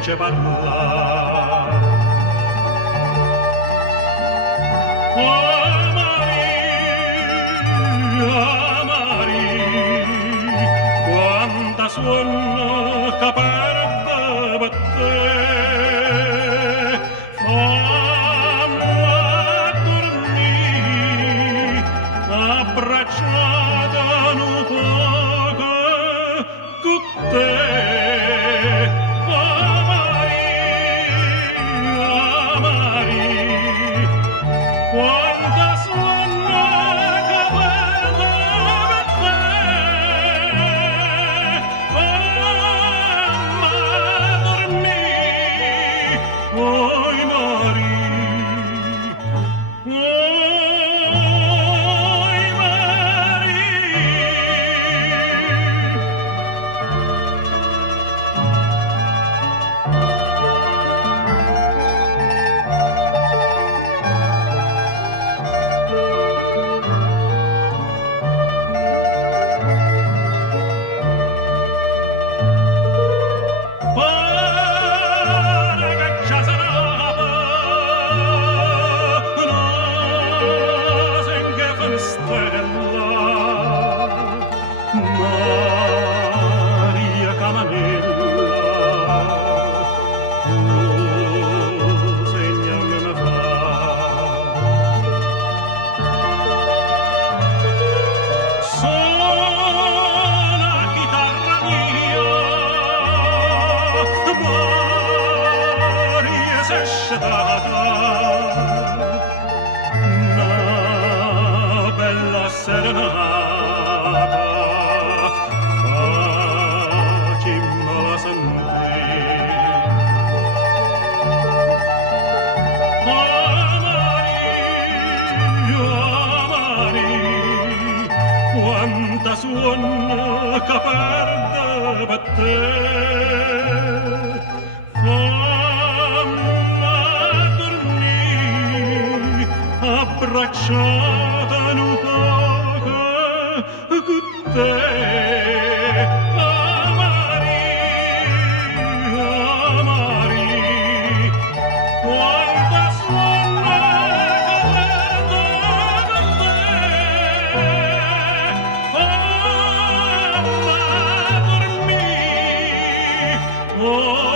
fece parlar. Oh Maria, Maria, quanta suona che perde batté, fammi dormire, abbracciata un poco con te. Quanta suona che perde batté, fammi dormire, oi Maria, oi pare che già sarà una senga stella, Maria Camanella, lo segnale me fa. Suona chitarra mia, Maria s'è scelata, una bella serenata, facimmela sentire. Oh Maria, Maria, quanta suona che perde batté, fammi dormire, abbracciata in un poco con te. Oh Maria, Maria, quanta suona che perde batté, fammi dormire, oh